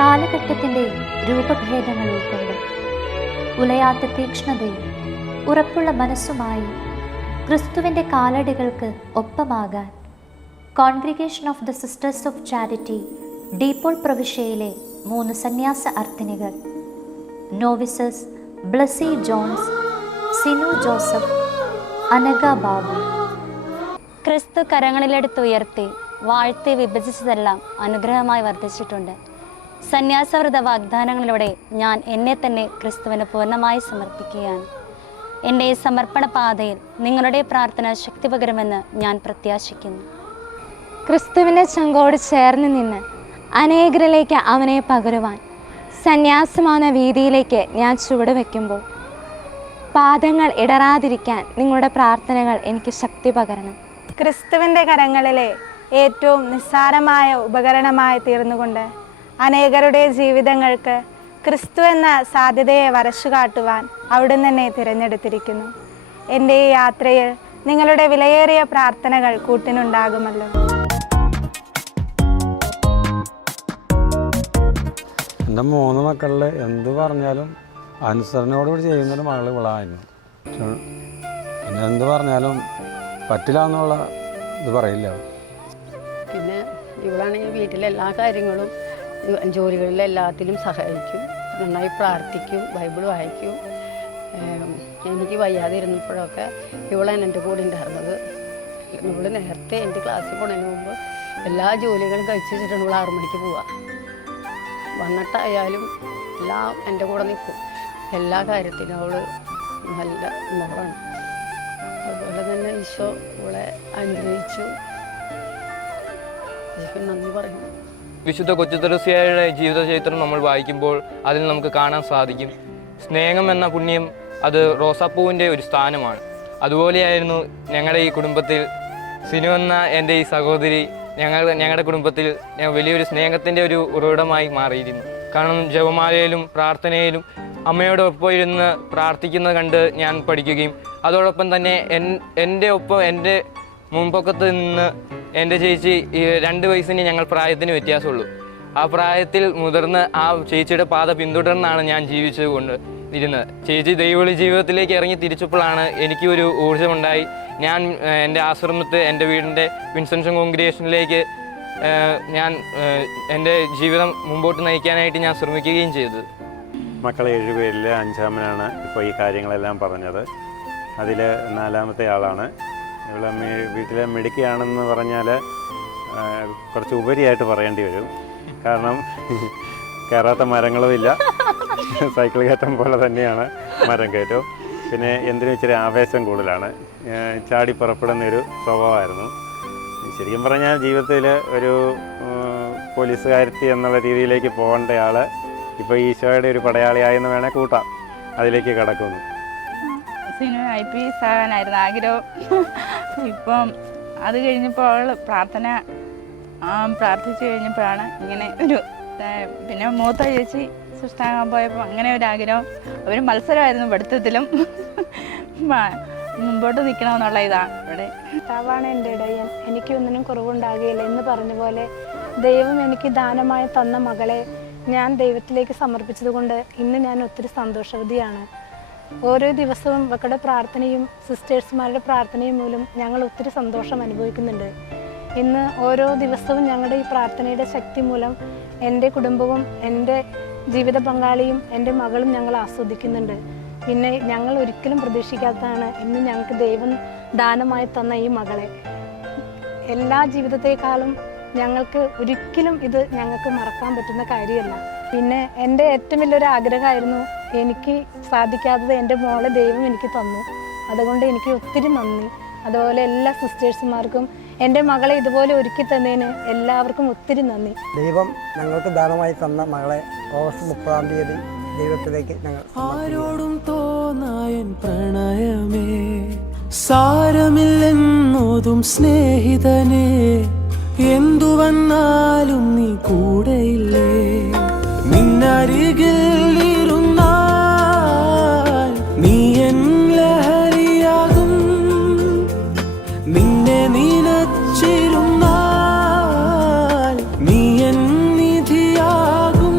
കാലഘട്ടത്തിൻ്റെ രൂപഭേദങ്ങൾ ഉൾക്കൊണ്ട് ഉലയാത്ത തീക്ഷ്ണതയും ഉറപ്പുള്ള മനസ്സുമായി ക്രിസ്തുവിൻ്റെ കാലടികൾക്ക് ഒപ്പമാകാൻ congregation of the sisters of charity de Paul പ്രവിശ്യയിലെ 3 സന്യാസ അർത്ഥിനികൾ നോവിസസ് ബ്ലസി ജോൺസ്, സിനു ജോസഫ്, അനഘ ബാബു. ക്രിസ്തു കരങ്ങളിലെടുത്തുയർത്തി വാഴ്ത്തി വിഭജിച്ചതെല്ലാം അനുഗ്രഹമായി വർദ്ധിച്ചിട്ടുണ്ട്. സന്യാസവ്രത വാഗ്ദാനങ്ങളിലൂടെ ഞാൻ എന്നെ തന്നെ ക്രിസ്തുവിന് പൂർണ്ണമായി സമർപ്പിക്കുകയാണ്. എൻ്റെ ഈ സമർപ്പണ പാതയിൽ നിങ്ങളുടെ പ്രാർത്ഥന ശക്തി പകരുമെന്ന് ഞാൻ പ്രത്യാശിക്കുന്നു. ക്രിസ്തുവിൻ്റെ ചങ്കോട് ചേർന്ന് നിന്ന് അനേകരിലേക്ക് അവനെ പകരുവാൻ സന്യാസമാന വീതിയിലേക്ക് ഞാൻ ചുവടുവെക്കുമ്പോൾ പാദങ്ങൾ ഇടറാതിരിക്കാൻ നിങ്ങളുടെ പ്രാർത്ഥനകൾ എനിക്ക് ശക്തി പകരണം. ക്രിസ്തുവിൻ്റെ കരങ്ങളിലെ ഏറ്റവും നിസ്സാരമായ ഉപകരണമായി തീർന്നുകൊണ്ട് അനേകരുടെ ജീവിതങ്ങൾക്ക് ക്രിസ്തു എന്ന സാധ്യതയെ വരച്ചുകാട്ടുവാൻ അവിടുന്ന് തന്നെ തിരഞ്ഞെടുത്തിരിക്കുന്നു. എൻ്റെ ഈ യാത്രയിൽ നിങ്ങളുടെ വിലയേറിയ പ്രാർത്ഥനകൾ കൂട്ടിനുണ്ടാകുമല്ലോ. എൻ്റെ 3 മക്കളിൽ എന്ത് പറഞ്ഞാലും അനുസരണയോടുകൂടി ചെയ്യുന്നൊരു മകൾ ഇവളായിരുന്നു. പിന്നെ എന്ത് പറഞ്ഞാലും പറ്റില്ല എന്നുള്ള ഇത് പറയില്ല. പിന്നെ ഇവളാണെങ്കിൽ വീട്ടിലെ എല്ലാ കാര്യങ്ങളും ജോലികളിലും എല്ലാത്തിലും സഹായിക്കും, നന്നായി പ്രാർത്ഥിക്കും, ബൈബിൾ വായിക്കും. എനിക്ക് വയ്യാതെ ഇരുന്നപ്പോഴൊക്കെ ഇവളാണ് എൻ്റെ കൂടെ ഉണ്ടായിരുന്നത്. ഇവൾ നേരത്തെ എൻ്റെ ക്ലാസ്സിൽ പോണതിന് മുമ്പ് എല്ലാ ജോലികളും കഴിച്ച് വെച്ചിട്ടാണ് ഇവൾ 6 മണിക്ക് പോവുക. വന്നിട്ടായാലും എല്ലാം എൻ്റെ കൂടെ നിൽക്കും. എല്ലാ കാര്യത്തിലും അവൾ നല്ല മോളാണ്. അതുപോലെ തന്നെ ഈശോ ഇവളെ അനുഗ്രഹിച്ചു. നന്ദി പറയുന്നു. വിശുദ്ധ കൊച്ചുത്രസ്യയുടെ ജീവിത ചരിത്രം നമ്മൾ വായിക്കുമ്പോൾ അതിൽ നമുക്ക് കാണാൻ സാധിക്കും, സ്നേഹം എന്ന പുണ്യം അത് റോസാപ്പൂവിൻ്റെ ഒരു സ്ഥാനമാണ്. അതുപോലെയായിരുന്നു ഞങ്ങളുടെ ഈ കുടുംബത്തിൽ സിനു എന്ന എൻ്റെ ഈ സഹോദരി ഞങ്ങളുടെ കുടുംബത്തിൽ വലിയൊരു സ്നേഹത്തിൻ്റെ ഒരു ഉറവിടമായി മാറിയിരുന്നു. കാരണം ജപമാലയിലും പ്രാർത്ഥനയിലും അമ്മയോടൊപ്പം ഇരുന്ന് പ്രാർത്ഥിക്കുന്നത് കണ്ട് ഞാൻ പഠിക്കുകയും അതോടൊപ്പം തന്നെ എൻ്റെ ഒപ്പം എൻ്റെ മുൻപക്കത്ത് നിന്ന് എൻ്റെ ചേച്ചി 2 വയസ്സിന് ഞങ്ങൾ പ്രായത്തിന് വ്യത്യാസമുള്ളൂ. ആ പ്രായത്തിൽ മുതിർന്ന് ആ ചേച്ചിയുടെ പാത പിന്തുടർന്നാണ് ഞാൻ ജീവിച്ചത് ഇരുന്നത്. ചേച്ചി ദൈവവിളി ജീവിതത്തിലേക്ക് ഇറങ്ങി തിരിച്ചപ്പോഴാണ് എനിക്ക് ഒരു ഊർജ്ജമുണ്ടായി. ഞാൻ എൻ്റെ ആശ്രമത്തെ എൻ്റെ വീടിൻ്റെ വിൻസെൻഷൻ കോൺഗ്രിഗേഷനിലേക്ക് ഞാൻ എൻ്റെ ജീവിതം മുമ്പോട്ട് നയിക്കാനായിട്ട് ഞാൻ ശ്രമിക്കുകയും ചെയ്തത്. മക്കളെ 7 പേരിൽ 5-ാമനാണ് ഇപ്പോൾ ഈ കാര്യങ്ങളെല്ലാം പറഞ്ഞത്. അതിൽ 4-ാമത്തെ ആളാണ്. ഇവിടെ വീട്ടിലെ മിടുക്കിയാണെന്ന് പറഞ്ഞാൽ കുറച്ച് ഉപരിയായിട്ട് പറയേണ്ടി വരും. കാരണം കയറാത്ത മരങ്ങളുമില്ല, സൈക്കിൾ കയറ്റം പോലെ തന്നെയാണ് മരം കയറ്റവും. പിന്നെ എന്തിനും ഇച്ചിരി ആവേശം കൂടുതലാണ്, ചാടി പുറപ്പെടുന്നൊരു സ്വഭാവമായിരുന്നു. ശരിക്കും പറഞ്ഞാൽ ജീവിതത്തിൽ ഒരു പോലീസുകാരത്തി എന്നുള്ള രീതിയിലേക്ക് പോകേണ്ട ആൾ ഇപ്പോൾ ഈശോയുടെ ഒരു പടയാളിയായെന്ന് വേണേൽ കൂട്ടാം. അതിലേക്ക് കടക്കുന്നു. സിനു IPS ആകാനായിരുന്നു ആഗ്രഹം. ഇപ്പം അത് കഴിഞ്ഞപ്പോൾ അവൾ പ്രാർത്ഥിച്ചു കഴിഞ്ഞപ്പോഴാണ് ഇങ്ങനെ ഒരു പിന്നെ മൂത്ത ചേച്ചി സിസ്റ്ററാകാൻ പോയപ്പോൾ അങ്ങനെ ഒരാഗ്രഹം. അവർ മത്സരമായിരുന്നു പഠിത്തത്തിലും. മുമ്പോട്ട് നിൽക്കണമെന്നുള്ള ഇതാണ് ഇവിടെ. കർത്താവാണ് എൻ്റെ ഇടയൻ, എനിക്കൊന്നിനും കുറവുണ്ടാകുകയില്ല എന്ന് പറഞ്ഞ പോലെ ദൈവം എനിക്ക് ദാനമായി തന്ന മകളെ ഞാൻ ദൈവത്തിലേക്ക് സമർപ്പിച്ചതുകൊണ്ട് ഇന്ന് ഞാൻ ഒത്തിരി സന്തോഷവതിയാണ്. ഓരോ ദിവസവും ഇവരുടെ പ്രാർത്ഥനയും സിസ്റ്റേഴ്സുമാരുടെ പ്രാർത്ഥനയും മൂലം ഞങ്ങൾ ഒത്തിരി സന്തോഷം അനുഭവിക്കുന്നുണ്ട്. ഇന്ന് ഓരോ ദിവസവും ഞങ്ങളുടെ ഈ പ്രാർത്ഥനയുടെ ശക്തി മൂലം എൻ്റെ കുടുംബവും എൻ്റെ ജീവിത പങ്കാളിയും എൻ്റെ മകളും ഞങ്ങൾ ആസ്വദിക്കുന്നുണ്ട്. പിന്നെ ഞങ്ങൾ ഒരിക്കലും പ്രതീക്ഷിക്കാത്തതാണ് ഇന്ന് ഞങ്ങൾക്ക് ദൈവം ദാനമായി തന്ന ഈ മകളെ. എല്ലാ ജീവിതത്തെക്കാളും ഞങ്ങൾക്ക് ഒരിക്കലും ഇത് ഞങ്ങൾക്ക് മറക്കാൻ പറ്റുന്ന കാര്യമല്ല. പിന്നെ എൻ്റെ ഏറ്റവും വലിയൊരു ആഗ്രഹമായിരുന്നു, എനിക്ക് സാധിക്കാത്തത് എൻ്റെ മോളെ ദൈവം എനിക്ക് തന്നു. അതുകൊണ്ട് എനിക്ക് ഒത്തിരി നന്ദി. അതുപോലെ എല്ലാ സിസ്റ്റേഴ്സുമാർക്കും എൻ്റെ മകളെ ഇതുപോലെ ഒരുക്കി തന്നതിന് എല്ലാവർക്കും ഒത്തിരി നന്ദി. ദൈവം ഞങ്ങൾക്ക് ദാനമായി തന്ന മകളെ ഓഗസ്റ്റ് 30-ാം തീയതി ദൈവത്തിലേക്ക് ഞങ്ങൾ ആരോടും തോന്നായൻ പ്രണയമേ, സാരമില്ലെന്നോതും സ്നേഹിതനെ, എന്തു വന്നാലും നീ കൂടെയില്ലേ, നിന്നരികിൽ ഇരുന്നാൽ നീ എൻ ലഹരിയാകും, നിന്നെ നിനച്ചിരുന്നാൽ നീ എൻ നിധിയാകും.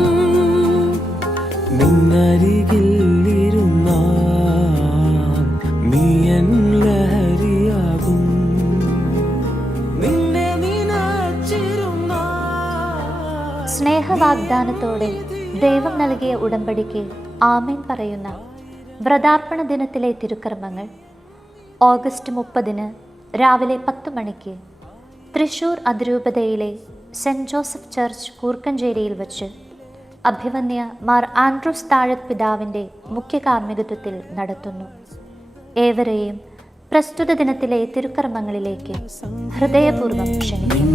സ്നേഹവാഗ്ദാനത്തോടെ ദൈവം നൽകിയ ഉടമ്പടിക്ക് ആമേൻ പറയുന്ന വ്രതാർപ്പണ ദിനത്തിലെ തിരുക്കർമ്മങ്ങൾ ഓഗസ്റ്റ് 30 രാവിലെ 10 മണിക്ക് തൃശൂർ അതിരൂപതയിലെ സെൻറ് ജോസഫ് ചർച്ച് കൂർക്കഞ്ചേരിയിൽ വച്ച് അഭിവന്യ മാർ ആൻഡ്രൂസ് താഴത്ത് പിതാവിൻ്റെ മുഖ്യ കാർമ്മികത്വത്തിൽ നടത്തുന്നു. ഏവരെയും പ്രസ്തുത ദിനത്തിലെ തിരുക്കർമ്മങ്ങളിലേക്ക് ഹൃദയപൂർവ്വം ക്ഷണിക്കുന്നു.